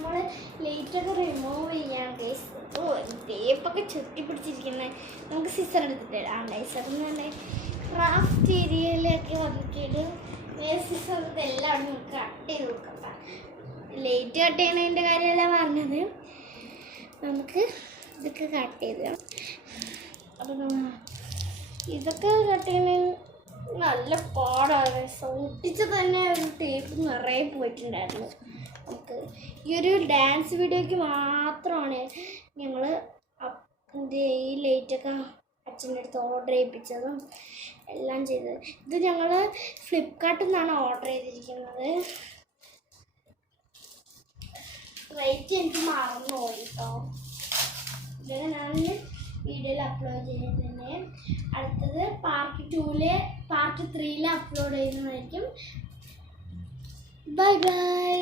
നമ്മൾ ലൈറ്റൊക്കെ റിമൂവ് ചെയ്യാൻ ഗൈസ്. ടേപ്പൊക്കെ ചുറ്റി പിടിച്ചിരിക്കുന്നത് നമുക്ക് സിസർ എടുത്തിട്ട് ഇടാം ഗൈസ്. അതെന്ന് പറഞ്ഞാൽ ക്രാഫ്റ്റ് ഏരിയയിലൊക്കെ വന്നിട്ട് സിസർ എടുത്ത് എല്ലാം അവിടെ നമുക്ക് കട്ട് ചെയ്ത് കൊടുക്കാം. ലൈറ്റ് കട്ട് ചെയ്യണതിൻ്റെ കാര്യമല്ല പറഞ്ഞത്, നമുക്ക് ഇതൊക്കെ കട്ട് ചെയ്ത് അപ്പം ഇതൊക്കെ കട്ട് ചെയ്യണ നല്ല പാടാണ്. ഒട്ടിച്ച് തന്നെ ഒരു ടേപ്പ് നിറയെ പോയിട്ടുണ്ടായിരുന്നു. നമുക്ക് ഈ ഒരു ഡാൻസ് വീഡിയോയ്ക്ക് മാത്രമാണ് ഞങ്ങൾ ഈ ലൈറ്റൊക്കെ അച്ഛൻ്റെ അടുത്ത് ഓർഡർ ചെയ്യിപ്പിച്ചതും എല്ലാം ചെയ്തത്. ഇത് ഞങ്ങൾ ഫ്ലിപ്കാർട്ടിൽ നിന്നാണ് ഓർഡർ ചെയ്തിരിക്കുന്നത്. റേറ്റ് എനിക്ക് മറന്നുപോയി കേട്ടോ. ഇതൊക്കെ ഞാൻ വീഡിയോയിൽ അപ്ലോഡ് ചെയ്യുന്നതിന് അടുത്തത് പാർട്ട് 2 പാർട്ട് 3 അപ്ലോഡ് ചെയ്യുന്നതായിരിക്കും. Bye bye.